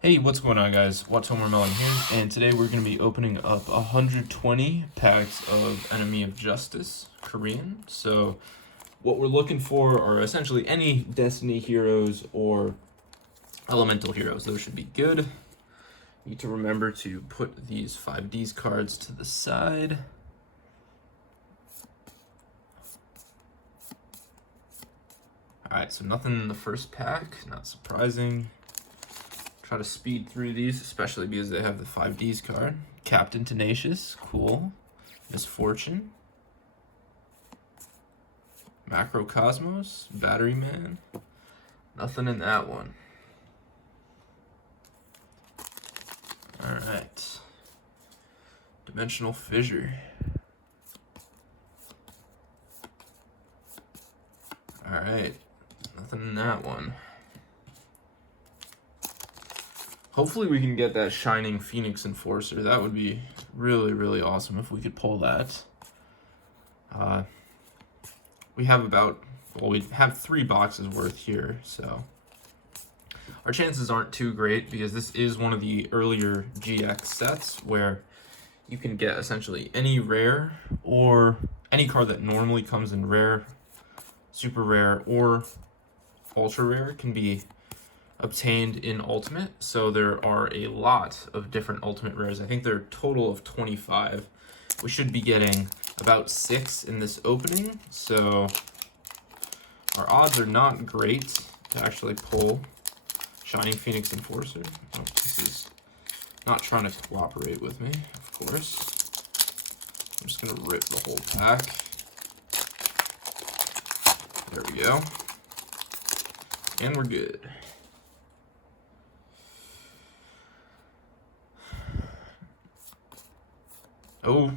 Hey, what's going on, guys? Watermelon here, and today we're going to be opening up 120 packs of Enemy of Justice Korean. So what we're looking for are essentially any Destiny heroes or elemental heroes. Those should be good. You need to remember to put these 5Ds cards to the side. Alright, so nothing in the first pack, not surprising. Try to speed through these, especially because they have the 5Ds card. Captain Tenacious, cool. Misfortune. Macrocosmos, Battery Man. Nothing in that one. Alright. Dimensional Fissure. Alright. Nothing in that one. Hopefully we can get that Shining Phoenix Enforcer. That would be really, really awesome if we could pull that. We have 3 boxes worth here, so our chances aren't too great because this is one of the earlier GX sets where you can get essentially any rare or any card that normally comes in rare, super rare, or ultra rare can be obtained in Ultimate. So there are a lot of different Ultimate rares. I think there are a total of 25. We should be getting about 6 in this opening, so our odds are not great to actually pull Shining Phoenix Enforcer. Oh, this is not trying to cooperate with me, of course. I'm just gonna rip the whole pack. There we go. And we're good. Oh,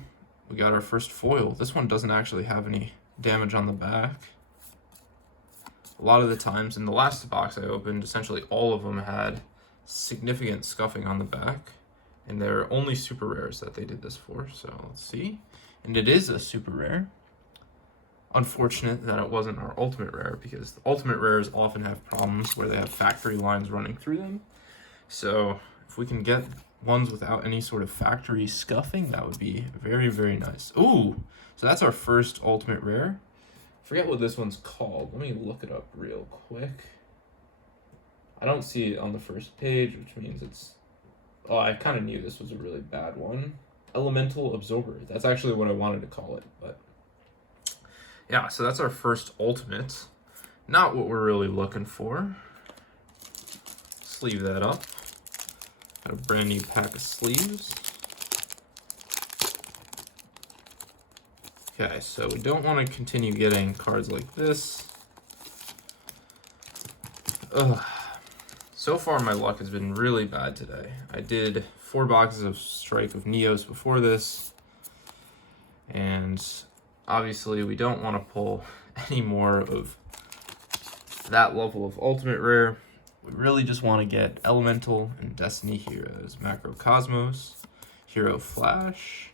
we got our first foil. This one doesn't actually have any damage on the back. A lot of the times in the last box I opened, essentially all of them had significant scuffing on the back. And they're only super rares that they did this for. So let's see. And it is a super rare. Unfortunate that it wasn't our ultimate rare because the ultimate rares often have problems where they have factory lines running through them. So if we can get ones without any sort of factory scuffing, that would be very, very nice. Ooh, so that's our first ultimate rare. Forget what this one's called. Let me look it up real quick. I don't see it on the first page, which means it's... Oh, I kind of knew this was a really bad one. Elemental Absorber. That's actually what I wanted to call it, but... Yeah, so that's our first ultimate. Not what we're really looking for. Sleeve that up. Got a brand new pack of sleeves. Okay, so we don't want to continue getting cards like this. Ugh. So far my luck has been really bad today. I did 4 boxes of Strike of Neos before this. And obviously we don't want to pull any more of that level of ultimate rare. We really just want to get Elemental and Destiny heroes. Macrocosmos, Hero Flash,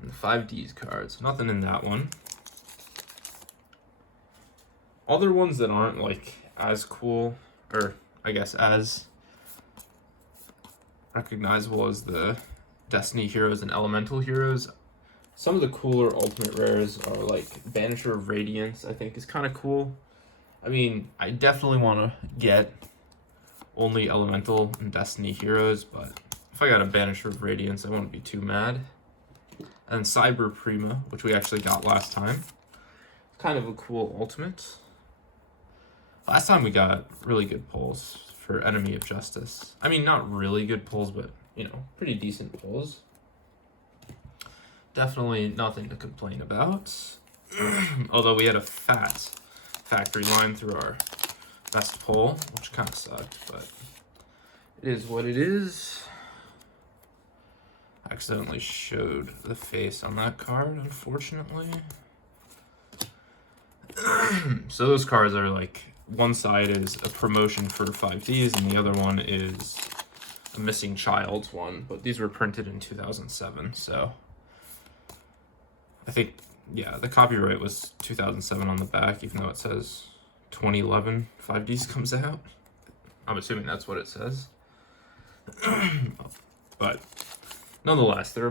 and the 5Ds cards. Nothing in that one. Other ones that aren't like as cool, or I guess as recognizable as the Destiny heroes and Elemental heroes. Some of the cooler ultimate rares are like Banisher of Radiance, I think is kind of cool. I mean, I definitely want to get only Elemental and Destiny heroes, but if I got a Banisher of Radiance, I won't be too mad. And Cyber Prima, which we actually got last time. Kind of a cool ultimate. Last time we got really good pulls for Enemy of Justice. I mean, not really good pulls, but, you know, pretty decent pulls. Definitely nothing to complain about. Although we had a fat factory line through our best pull, which kind of sucked, but it is what it is. Accidentally showed the face on that card, unfortunately. So those cards are like, one side is a promotion for 5Ds and the other one is a missing child's one, but these were printed in 2007, so I think, yeah, the copyright was 2007 on the back, even though it says 2011 5Ds comes out. I'm assuming that's what it says. But nonetheless, they're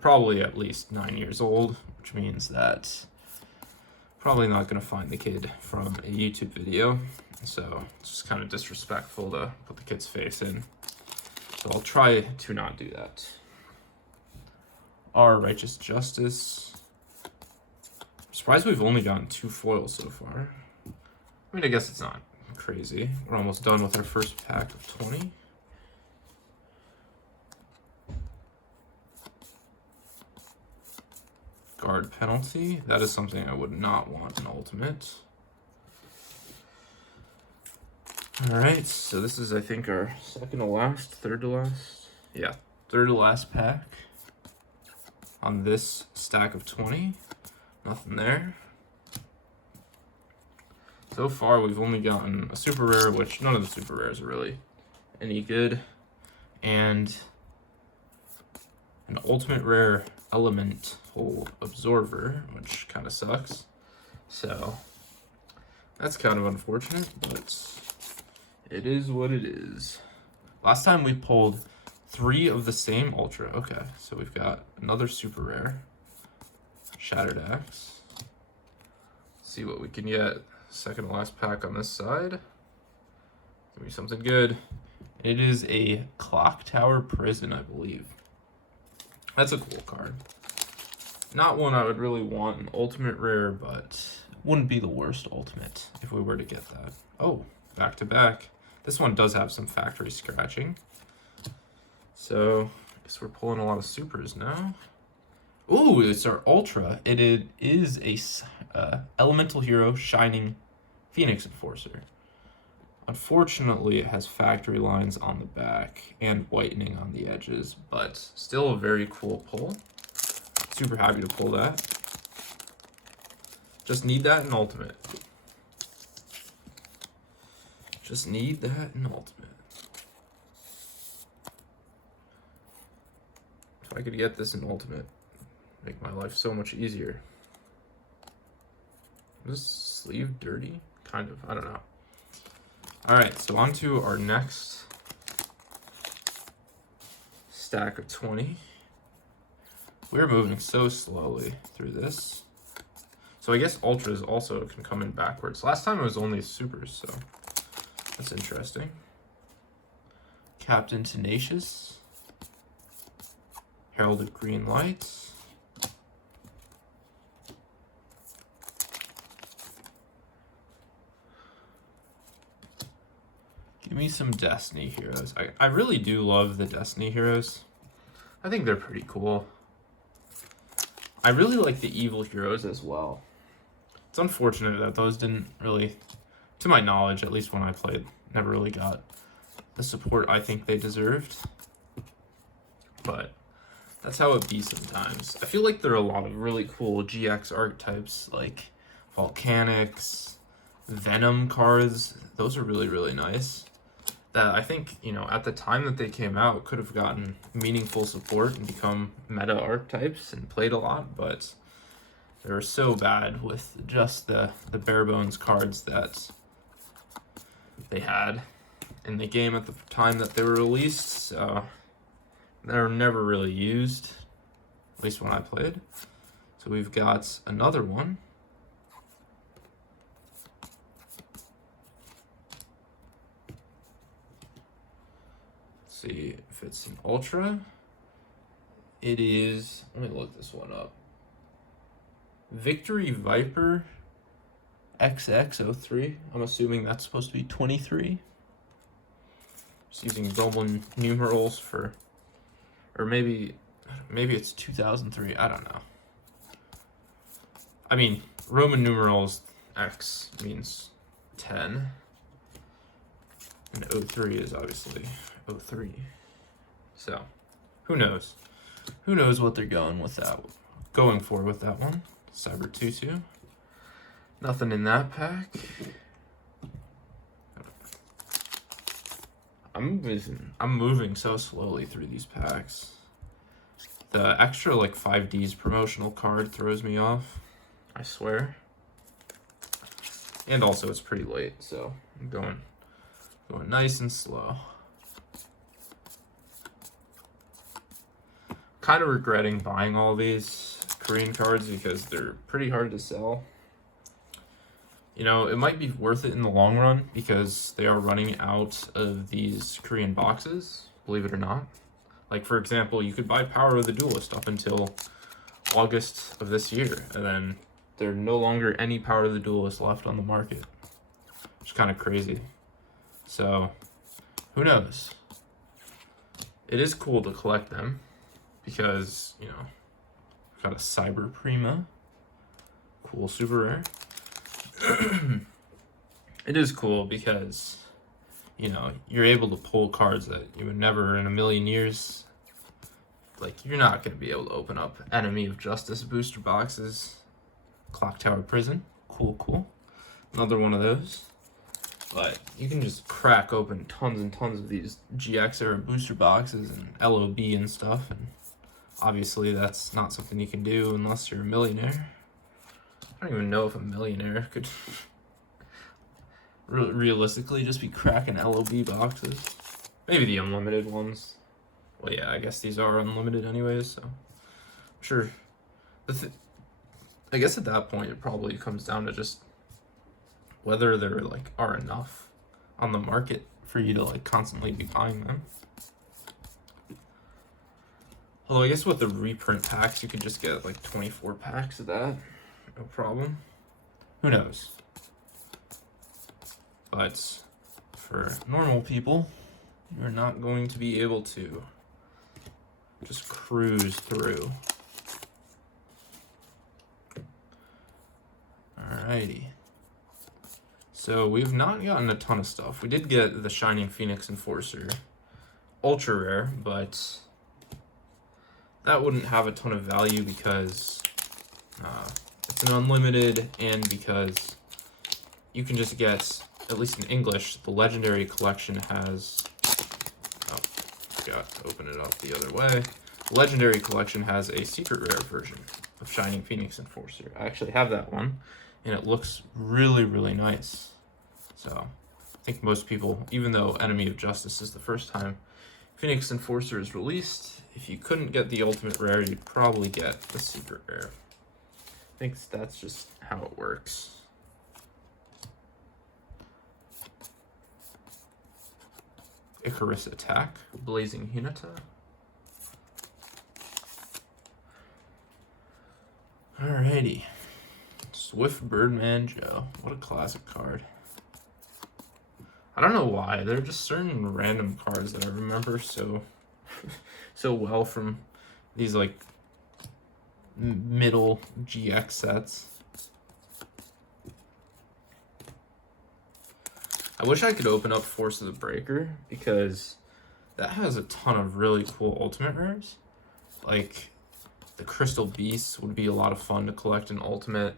probably at least 9 years old, which means that probably not going to find the kid from a YouTube video. So it's just kind of disrespectful to put the kid's face in. So I'll try to not do that. Our Righteous Justice. I'm surprised we've only gotten 2 foils so far. I mean, I guess it's not crazy. We're almost done with our first pack of 20. Guard Penalty. That is something I would not want in Ultimate. Alright, so this is, I think, our second to last, third to last. Yeah, third to last pack on this stack of 20. Nothing there. So far, we've only gotten a super rare, which none of the super rares are really any good, and an ultimate rare elemental absorber, which kind of sucks. So that's kind of unfortunate, but it is what it is. Last time we pulled 3 of the same ultra. Okay, so we've got another super rare, Shattered Axe. See what we can get. Second to last pack on this side. Give me something good. It is a Clock Tower Prison, I believe. That's a cool card. Not one I would really want an ultimate rare, but wouldn't be the worst ultimate if we were to get that. Oh, back to back. This one does have some factory scratching. So I guess we're pulling a lot of supers now. Ooh, it's our ultra. It is a elemental hero, Shining Phoenix Enforcer. Unfortunately, it has factory lines on the back and whitening on the edges, but still a very cool pull. Super happy to pull that. Just need that in Ultimate. Just need that in Ultimate. If I could get this in Ultimate, make my life so much easier. Is this sleeve dirty? Kind of, I don't know. Alright, so on to our next stack of 20. We're moving so slowly through this. So I guess ultras also can come in backwards. Last time it was only supers, so that's interesting. Captain Tenacious. Herald of Green Light. Give me some Destiny heroes. I really do love the Destiny heroes. I think they're pretty cool. I really like the evil heroes as well. It's unfortunate that those didn't really, to my knowledge, at least when I played, never really got the support I think they deserved. But that's how it be sometimes. I feel like there are a lot of really cool GX archetypes, like Volcanics, Venom cards. Those are really, really nice. That I think, you know, at the time that they came out, could have gotten meaningful support and become meta archetypes and played a lot, but they were so bad with just the bare bones cards that they had in the game at the time that they were released, so they were never really used, at least when I played. So we've got another one. See if it's an ultra. It is, let me look this one up. Victory Viper XX03. I'm assuming that's supposed to be 23. Just using Roman numerals for, or maybe it's 2003. I don't know. I mean, Roman numerals X means 10. And 03 is obviously 03. So, who knows? Who knows what they're going for with that one. Cyber 2-2. Nothing in that pack. I'm moving so slowly through these packs. The extra like 5Ds promotional card throws me off, I swear. And also it's pretty late, so I'm going nice and slow. Kind of regretting buying all these Korean cards because they're pretty hard to sell. You know, it might be worth it in the long run because they are running out of these Korean boxes, believe it or not. Like, for example, you could buy Power of the Duelist up until August of this year, and then there are no longer any Power of the Duelist left on the market, which is kind of crazy. So, who knows? It is cool to collect them because, you know, we've got a Cyber Prima, cool super rare. It is cool because, you know, you're able to pull cards that you would never in a million years. Like, you're not going to be able to open up Enemy of Justice booster boxes. Clock Tower Prison, cool. Another one of those. But you can just crack open tons and tons of these GX era booster boxes and LOB and stuff. And obviously that's not something you can do unless you're a millionaire. I don't even know if a millionaire could realistically just be cracking LOB boxes. Maybe the unlimited ones. Well, yeah, I guess these are unlimited anyways, so I'm sure. I guess at that point it probably comes down to just whether there like are enough on the market for you to like constantly be buying them. Although I guess with the reprint packs you could just get like 24 packs of that. No problem. Who knows? But for normal people, you're not going to be able to just cruise through. Alrighty. So we've not gotten a ton of stuff. We did get the Shining Phoenix Enforcer. Ultra rare, but that wouldn't have a ton of value because it's an unlimited, and because you can just get, at least in English, the Legendary Collection has, forgot to open it up the other way. The Legendary Collection has a secret rare version of Shining Phoenix Enforcer. I actually have that one, and it looks really, really nice. So I think most people, even though Enemy of Justice is the first time Phoenix Enforcer is released, if you couldn't get the ultimate rare, you'd probably get the secret rare. I think that's just how it works. Icarus Attack, Blazing Hinata. Alrighty. Swift Birdman Joe. What a classic card. I don't know why. There are just certain random cards that I remember so well from these like middle GX sets. I wish I could open up Force of the Breaker because that has a ton of really cool ultimate rares. Like the Crystal Beasts would be a lot of fun to collect in ultimate.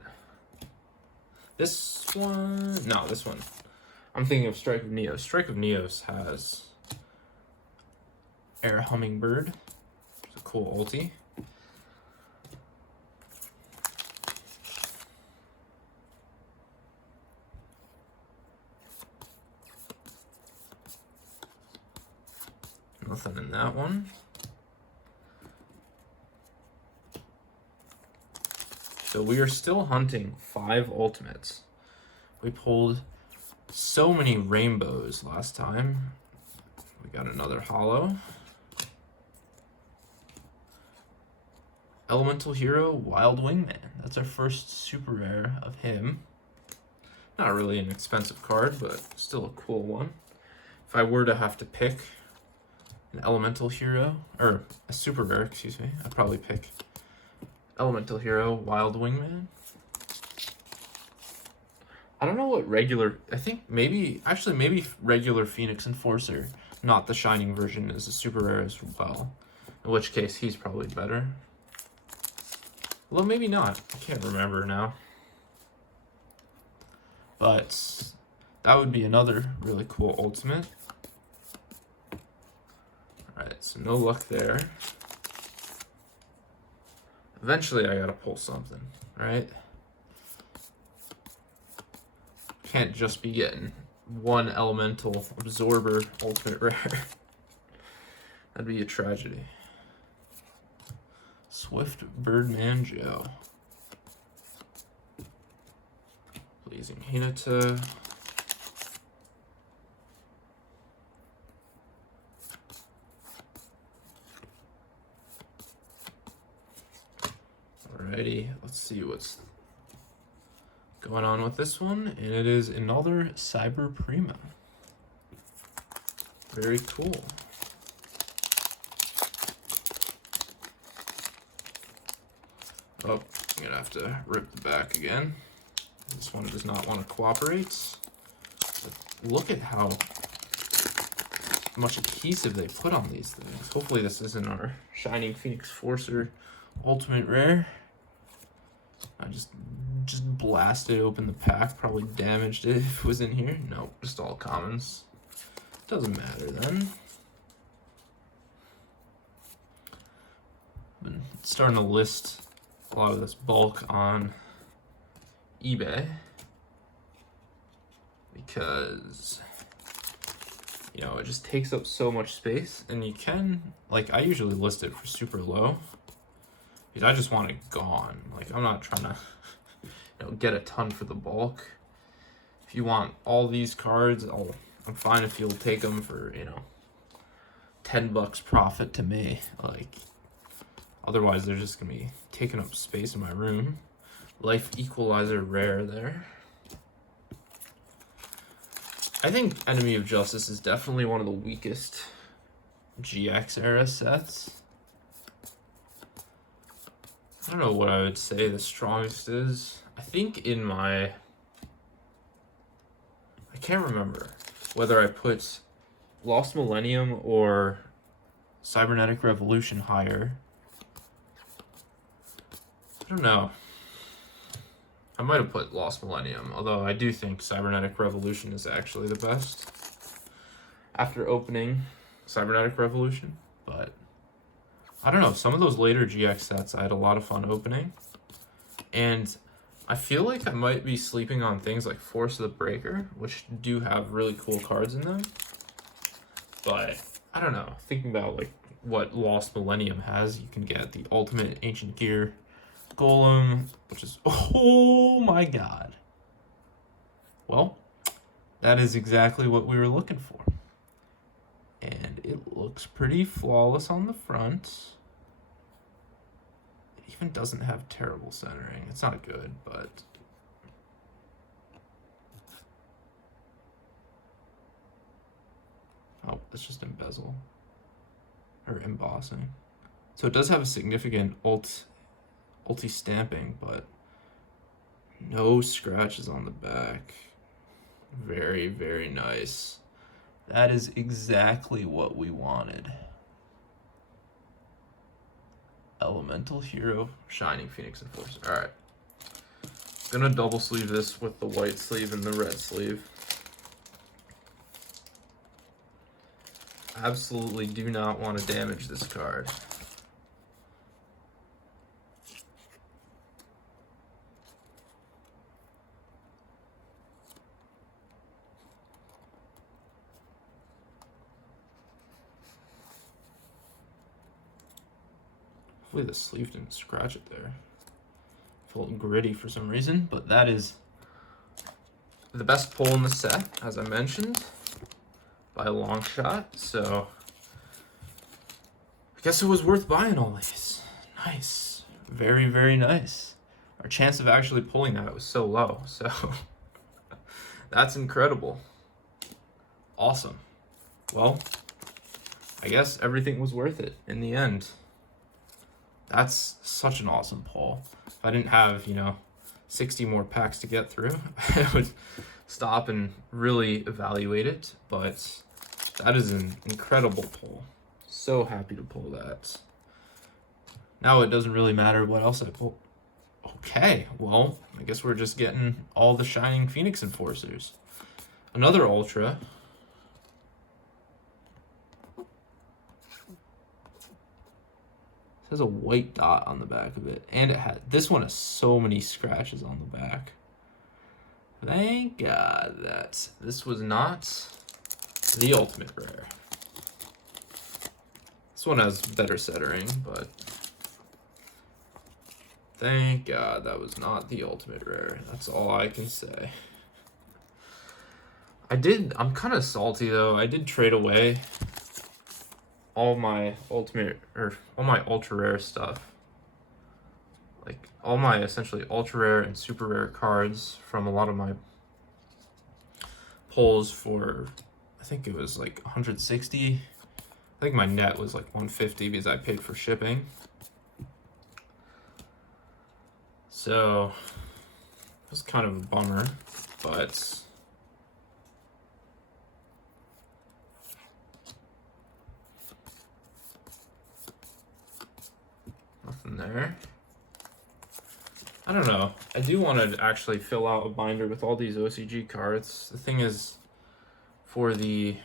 This one, no, this one. I'm thinking of Strike of Neos. Strike of Neos has Air Hummingbird. It's a cool ulti. Nothing in that one. So we are still hunting 5 ultimates. We pulled so many rainbows last time. We got another holo. Elemental Hero, Wild Wingman. That's our first super rare of him. Not really an expensive card, but still a cool one. If I were to have to pick an Elemental Hero, or a super rare, excuse me, I'd probably pick Elemental Hero, Wild Wingman. I don't know what regular, I think maybe regular Phoenix Enforcer, not the Shining version, is a super rare as well. In which case, he's probably better. Well, maybe not. I can't remember now. But that would be another really cool ultimate. Alright, so no luck there. Eventually I gotta pull something, right? Can't just be getting one Elemental Absorber ultimate rare. That'd be a tragedy. Swift Birdman Joe. Blazing Hinata. Alrighty, let's see what's going on with this one. And it is another Cyber Prima. Very cool. Oh, I'm gonna have to rip the back again. This one does not want to cooperate. But look at how much adhesive they put on these things. Hopefully this isn't our Shining Phoenix Forcer Ultimate Rare. I just blasted open the pack, probably damaged it if it was in here. Nope, just all commons. Doesn't matter then. Been starting to list a lot of this bulk on eBay because, you know, it just takes up so much space, and you can, like, I usually list it for super low because I just want it gone. Like, I'm not trying to, you know, get a ton for the bulk. If you want all these cards, I'm fine if you'll take them for, you know, $10 profit to me. Like, otherwise they're just gonna be taking up space in my room. Life Equalizer rare there. I think Enemy of Justice is definitely one of the weakest GX era sets. I don't know what I would say the strongest is. I think in my, I can't remember whether I put Lost Millennium or Cybernetic Revolution higher. I don't know. I might have put Lost Millennium, although I do think Cybernetic Revolution is actually the best after opening Cybernetic Revolution. But I don't know, some of those later GX sets I had a lot of fun opening. And I feel like I might be sleeping on things like Force of the Breaker, which do have really cool cards in them. But I don't know, thinking about like what Lost Millennium has, you can get the Ultimate Ancient Gear Golem, which is, oh my god. Well, that is exactly what we were looking for. And it looks pretty flawless on the front. It even doesn't have terrible centering. It's not good, but oh, it's just embezzle or embossing. So it does have a significant ulti stamping, but no scratches on the back. Very, very nice. That is exactly what we wanted. Elemental Hero, Shining Phoenix Enforcer. Alright. Gonna double sleeve this with the white sleeve and the red sleeve. Absolutely do not want to damage this card. Hopefully the sleeve didn't scratch it there. Felt gritty for some reason, but that is the best pull in the set, as I mentioned, by a long shot. So I guess it was worth buying all these. Nice. Very, very nice. Our chance of actually pulling that was so low, so that's incredible. Awesome. Well, I guess everything was worth it in the end. That's such an awesome pull. If I didn't have, you know, 60 more packs to get through, I would stop and really evaluate it. But that is an incredible pull. So happy to pull that. Now it doesn't really matter what else I pull. Okay, well, I guess we're just getting all the Shining Phoenix Enforcers. Another Ultra. There's a white dot on the back of it, and it had, this one has so many scratches on the back. Thank God that this was not the ultimate rare. This one has better centering, but Thank God that was not the ultimate rare. That's all I can say. I'm kind of salty though. I did trade away all my all my ultra rare stuff. Like all my essentially ultra rare and super rare cards from a lot of my pulls for, I think it was like 160. I think my net was like 150 because I paid for shipping. So it was kind of a bummer, but nothing there. I don't know. I do want to actually fill out a binder with all these OCG cards. The thing is, for the,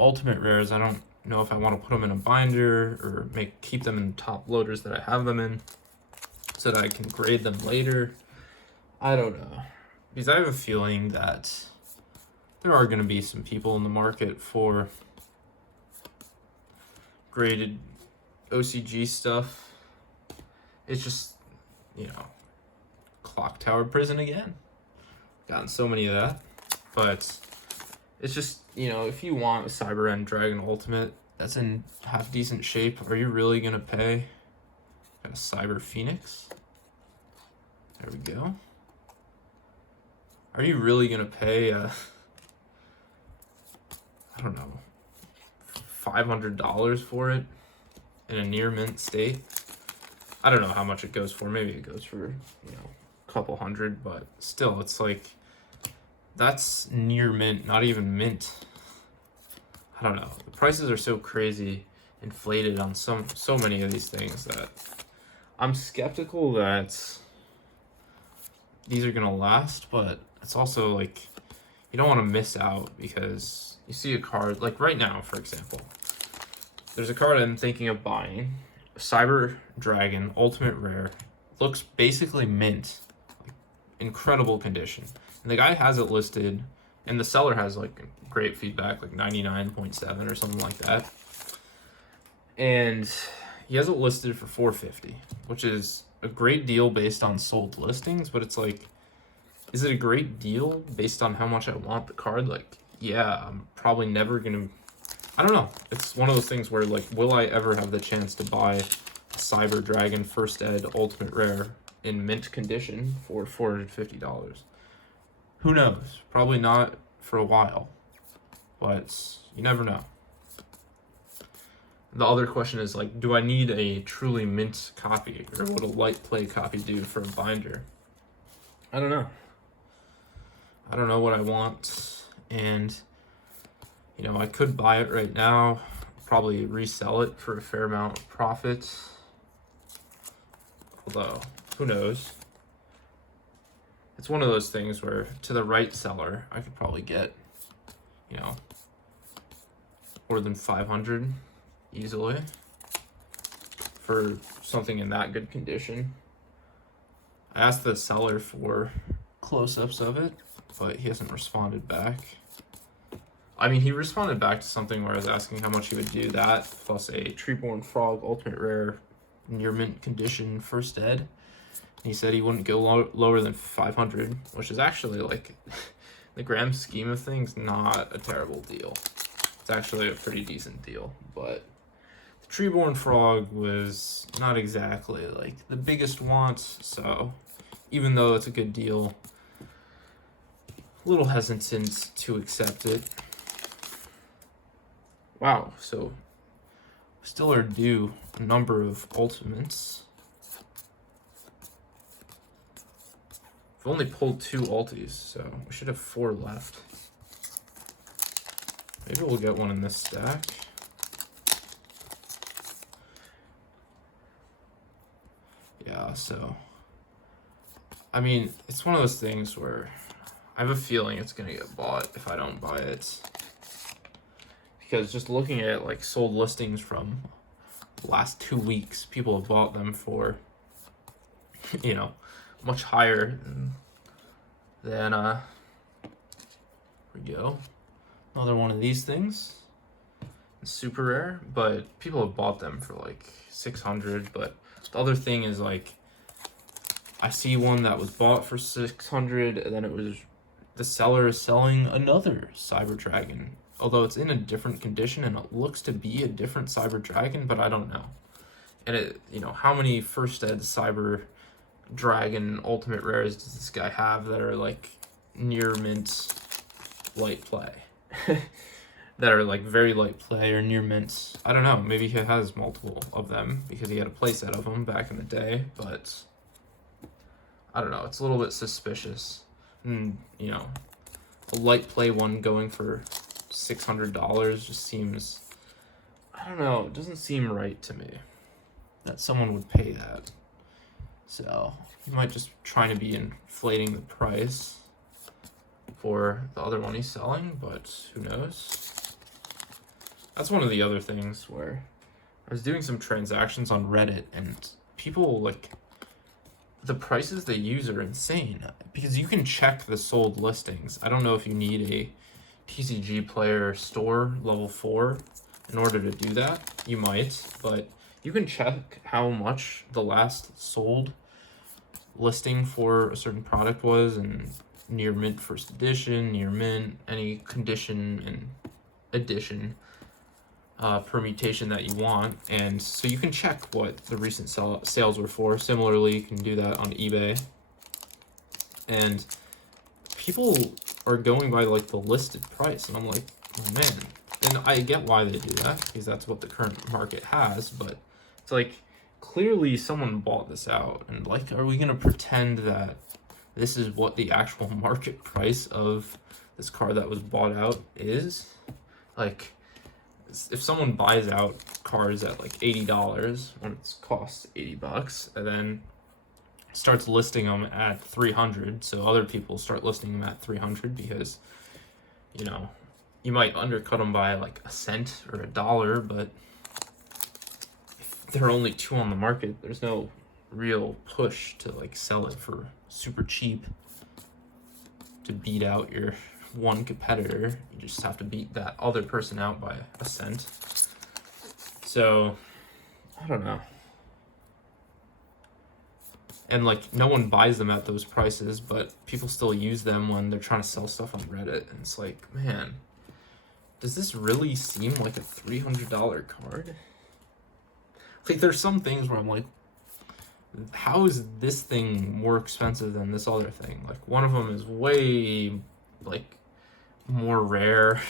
ultimate rares, I don't know if I want to put them in a binder or keep them in top loaders that I have them in so that I can grade them later. I don't know. Because I have a feeling that there are going to be some people in the market for graded OCG stuff. It's just, Clock Tower Prison again. Gotten so many of that. But it's just, if you want a Cyber End Dragon Ultimate that's in half decent shape, are you really going to pay? Got a Cyber Phoenix. There we go. Are you really going to pay, I don't know, $500 for it in a near mint state? I don't know how much it goes for. Maybe it goes for, a couple hundred, but still, it's like, that's near mint, not even mint. I don't know. The prices are so crazy inflated on so many of these things that I'm skeptical that these are gonna last, but it's also like you don't want to miss out because you see a card like right now, for example. There's a card I'm thinking of buying, Cyber Dragon Ultimate Rare. Looks basically mint, like, incredible condition. And the guy has it listed, and the seller has like great feedback, like 99.7 or something like that. And he has it listed for $450, which is a great deal based on sold listings, but it's like, is it a great deal based on how much I want the card? Like, yeah, I'm probably never gonna, I don't know. It's one of those things where like, will I ever have the chance to buy a Cyber Dragon First Ed Ultimate Rare in mint condition for $450? Who knows? Probably not for a while, but you never know. The other question is like, do I need a truly mint copy, or would a light play copy do for a binder? I don't know. I don't know what I want, and I could buy it right now, probably resell it for a fair amount of profit. Although, who knows? It's one of those things where to the right seller, I could probably get, more than 500 easily for something in that good condition. I asked the seller for close-ups of it, but he hasn't responded back. I mean, he responded back to something where I was asking how much he would do that, plus a Treeborn Frog Ultimate Rare near mint condition First Ed. He said he wouldn't go lower than 500, which is actually, like, the grand scheme of things, not a terrible deal. It's actually a pretty decent deal, but the Treeborn Frog was not exactly, like, the biggest want, so even though it's a good deal, a little hesitant to accept it. Wow, so still are due a number of ultimates. We've only pulled 2 ultis, so we should have 4 left. Maybe we'll get one in this stack. Yeah, so I mean, it's one of those things where I have a feeling it's gonna get bought if I don't buy it. Because just looking at like sold listings from the last 2 weeks, people have bought them for, much higher than here we go. Another one of these things. Super rare, but people have bought them for like 600. But the other thing is like, I see one that was bought for 600, and then it was the seller is selling another Cyber Dragon, although it's in a different condition and it looks to be a different Cyber Dragon, but I don't know. And it, you know, how many first ed Cyber Dragon ultimate rares does this guy have that are like near mint light play? That are like very light play or near mints. I don't know, maybe he has multiple of them because he had a playset of them back in the day, but I don't know, it's a little bit suspicious. And, you know, a light play one going for $600 just seems, I don't know, it doesn't seem right to me that someone would pay that. So he might just trying to be inflating the price for the other one he's selling, but who knows? That's one of the other things where I was doing some transactions on Reddit and people, like, the prices they use are insane because you can check the sold listings. I don't know if you need a TCG player store level 4 in order to do that. You might, but you can check how much the last sold listing for a certain product was, and near mint first edition, near mint, any condition and edition permutation that you want, and so you can check what the recent sales were for. Similarly, you can do that on eBay, and people are going by like the listed price, and I'm like, oh man. And I get why they do that because that's what the current market has, but it's like clearly someone bought this out, and like, are we gonna pretend that this is what the actual market price of this card that was bought out is? Like, if someone buys out cards at like $80 when it's cost $80, and then starts listing them at 300, so other people start listing them at 300 because, you know, you might undercut them by like a cent or $1, but if there are only 2 on the market, there's no real push to like sell it for super cheap to beat out your one competitor. You just have to beat that other person out by a cent. So I don't know. And like, no one buys them at those prices, but people still use them when they're trying to sell stuff on Reddit, and it's like, man, does this really seem like a $300 card? Like, there's some things where I'm like, how is this thing more expensive than this other thing? Like, one of them is way like more rare,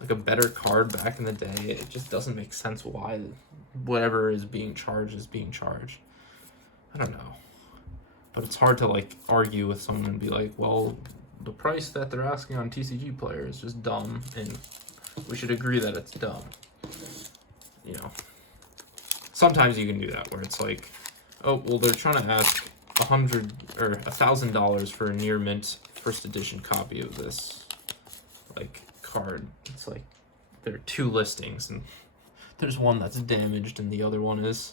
like a better card back in the day. It just doesn't make sense why whatever is being charged is being charged. I don't know, but it's hard to like argue with someone and be like, well, the price that they're asking on TCG Player is just dumb, and we should agree that it's dumb. You know, sometimes you can do that where it's like, oh, well, they're trying to ask $100 or $1,000 for a near mint first edition copy of this like card. It's like there are 2 listings, and there's one that's damaged, and the other one is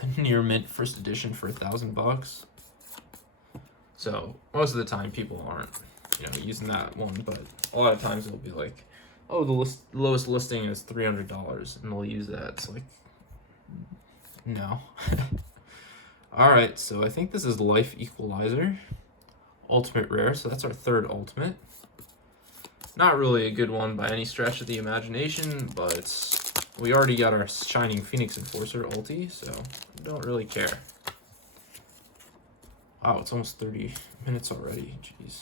the near mint first edition for $1,000. So most of the time, people aren't, you know, using that one, but a lot of times it'll be like, oh, the lowest listing is $300, and they'll use that. It's like, no. All right, so I think this is Life Equalizer, ultimate rare. So that's our 3rd ultimate. Not really a good one by any stretch of the imagination, but we already got our Shining Phoenix Enforcer ulti, so don't really care. Wow, it's almost 30 minutes already. Jeez.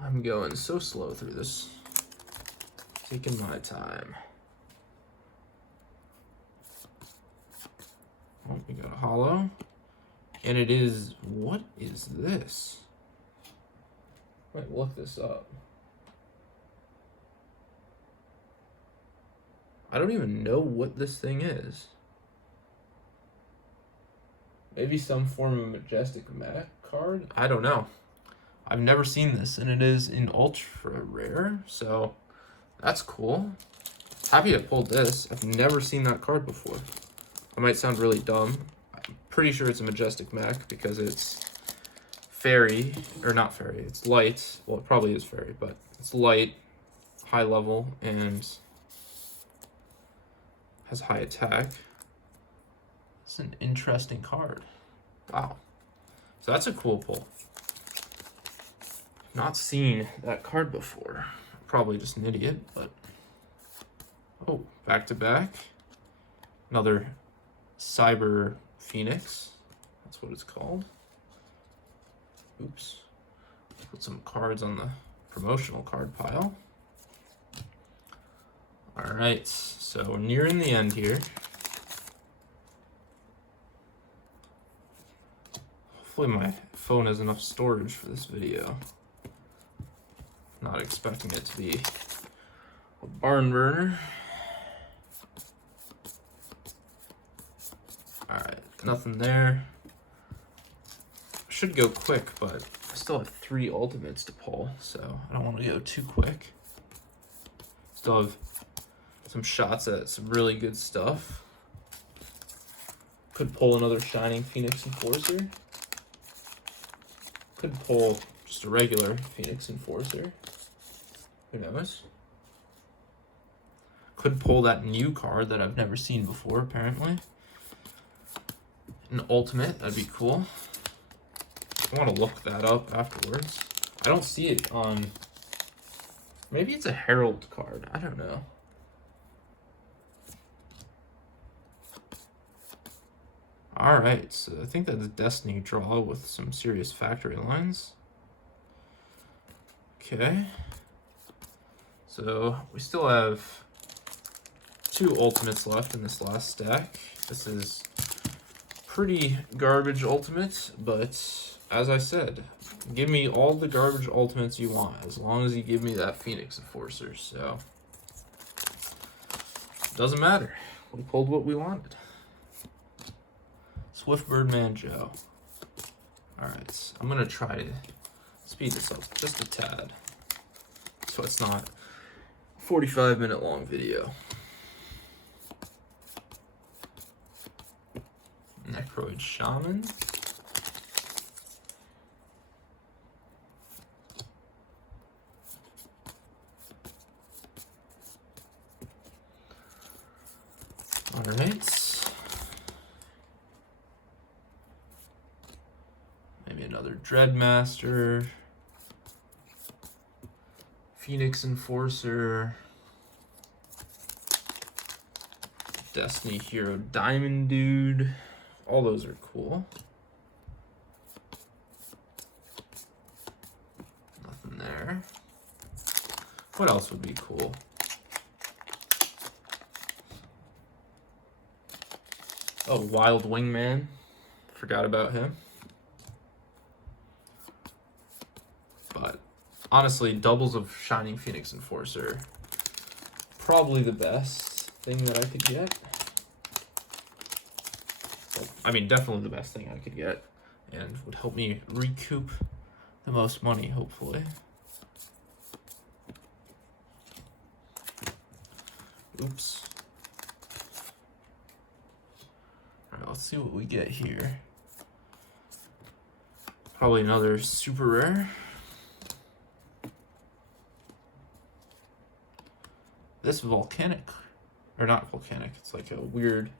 I'm going so slow through this. Taking my time. Oh, we got a holo. And it is, what is this? Might look this up. I don't even know what this thing is. Maybe some form of Majestic Mech card? I don't know. I've never seen this, and it is in ultra rare, so that's cool. Happy I pulled this. I've never seen that card before. I might sound really dumb. I'm pretty sure it's a Majestic Mech because it's fairy, or not fairy, it's light. Well, it probably is fairy, but it's light, high level, and has high attack. It's an interesting card. Wow. So that's a cool pull. Not seen that card before. Probably just an idiot, but... Oh, back to back. Another Cyber Phoenix. That's what it's called. Oops. Put some cards on the promotional card pile. Alright, so we're nearing the end here. Hopefully my phone has enough storage for this video. Not expecting it to be a barn burner. Alright, nothing there. Should go quick, but I still have 3 ultimates to pull, so I don't want to go too quick. Still have some shots at some really good stuff. Could pull another Shining Phoenix Enforcer. Could pull just a regular Phoenix Enforcer. Who knows? Could pull that new card that I've never seen before, apparently. An ultimate, that'd be cool. I want to look that up afterwards. I don't see it on... Maybe it's a Herald card. I don't know. Alright, so I think that's a Destiny draw with some serious factory lines. Okay. So we still have 2 ultimates left in this last stack. This is pretty garbage ultimate, but as I said, give me all the garbage ultimates you want, as long as you give me that Phoenix Enforcer, so doesn't matter. We pulled what we wanted. Swift Birdman Joe. Alright, I'm gonna try to speed this up just a tad, so it's not a 45-minute long video. Necroid Shaman. Alright. Maybe another Dreadmaster. Phoenix Enforcer. Destiny Hero Diamond Dude. All those are cool. Nothing there. What else would be cool? Oh, Wild Wingman. Forgot about him. But honestly, doubles of Shining Phoenix Enforcer. Probably the best thing that I could get. I mean, definitely the best thing I could get, and would help me recoup the most money, hopefully. Oops. Alright, let's see what we get here. Probably another super rare. This volcanic, or not volcanic, it's like a weird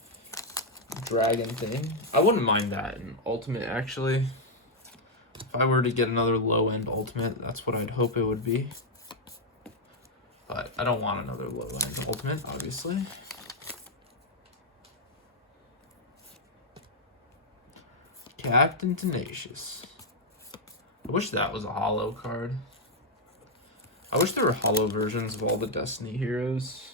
dragon thing. I wouldn't mind that in ultimate, actually. If I were to get another low-end ultimate, that's what I'd hope it would be. But I don't want another low-end ultimate, obviously. Captain Tenacious. I wish that was a holo card. I wish there were holo versions of all the Destiny heroes.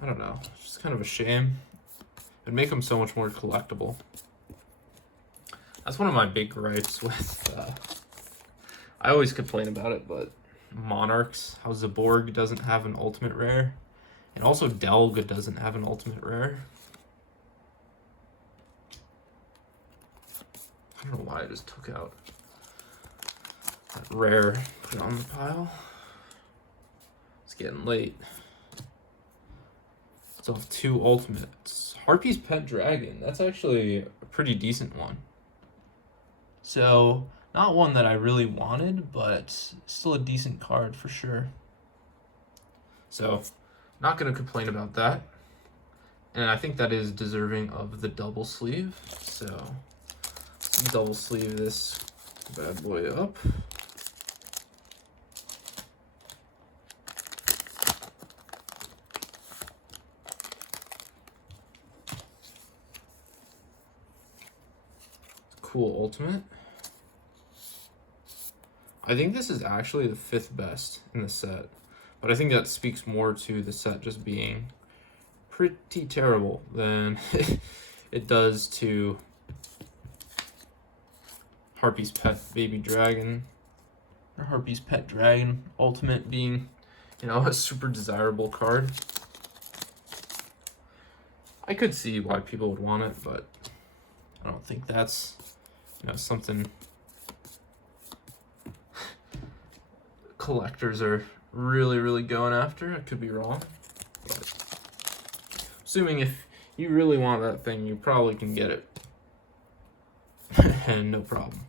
I don't know. It's just kind of a shame. It'd make them so much more collectible. That's one of my big gripes with... I always complain about it, but Monarchs, how Zaborg doesn't have an ultimate rare. And also Delg doesn't have an ultimate rare. I don't know why I just took out that rare, put it on the pile. It's getting late. Still have 2 ultimates. Harpy's Pet Dragon, that's actually a pretty decent one. So, not one that I really wanted, but still a decent card for sure. So, not going to complain about that. And I think that is deserving of the double sleeve. So let's double sleeve this bad boy up. Cool ultimate. I think this is actually the 5th best in the set, but I think that speaks more to the set just being pretty terrible than it does to Harpy's Pet Baby Dragon, or Harpy's Pet Dragon Ultimate being, you know, a super desirable card. I could see why people would want it, but I don't think that's, you know, something collectors are really going after. I could be wrong, but assuming if you really want that thing, you probably can get it. And no problem.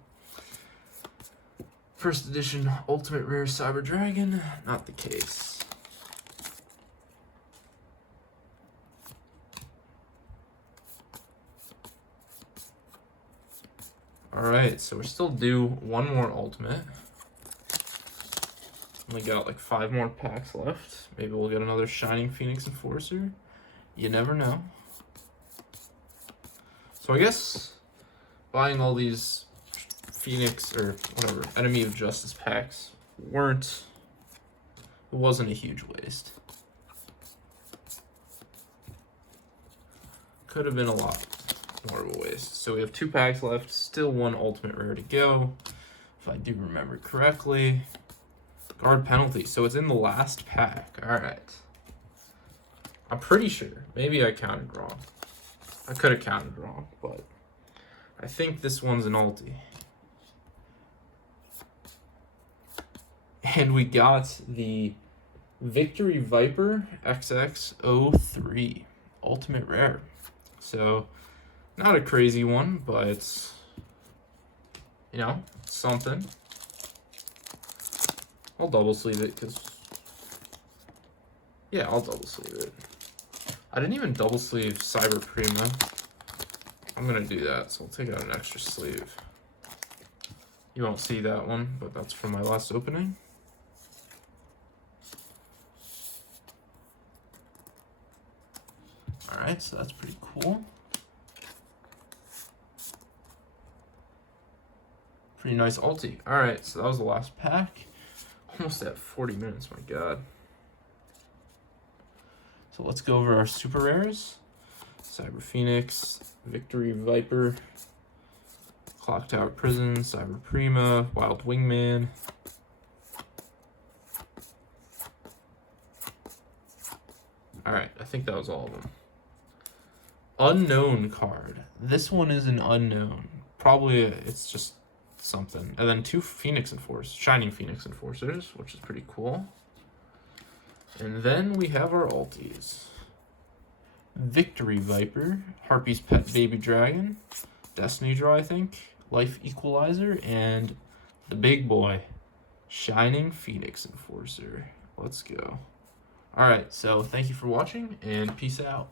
First edition Ultimate Rare Cyber Dragon, not the case. Alright, so we're still due one more Ultimate. Only got like 5 more packs left. Maybe we'll get another Shining Phoenix Enforcer. You never know. So I guess buying all these Phoenix or whatever Enemy of Justice packs it wasn't a huge waste. Could have been a lot more of a waste. So we have 2 packs left, still 1 ultimate rare to go, if I do remember correctly. Guard penalty, so it's in the last pack. Alright. I'm pretty sure. Maybe I counted wrong. I could have counted wrong, but I think this one's an ulti. And we got the Victory Viper XX03 Ultimate Rare. So, not a crazy one, but it's, you know, something. I'll double sleeve it because, yeah, I'll double sleeve it. I didn't even double sleeve Cyber Prima. I'm gonna do that, so I'll take out an extra sleeve. You won't see that one, but that's from my last opening. Alright, so that's pretty cool. Pretty nice ulti. Alright, so that was the last pack. Almost at 40 minutes, my god. So let's go over our super rares. Cyber Phoenix, Victory Viper, Clock Tower Prison, Cyber Prima, Wild Wingman. Alright, I think that was all of them. Unknown card. This one is an unknown. Probably it's just something. And then 2 Phoenix Enforcers, Shining Phoenix Enforcers, which is pretty cool. And then we have our ultis. Victory Viper, Harpy's Pet Baby Dragon, Destiny Draw, I think, Life Equalizer, and the big boy, Shining Phoenix Enforcer. Let's go. Alright, so thank you for watching, and peace out.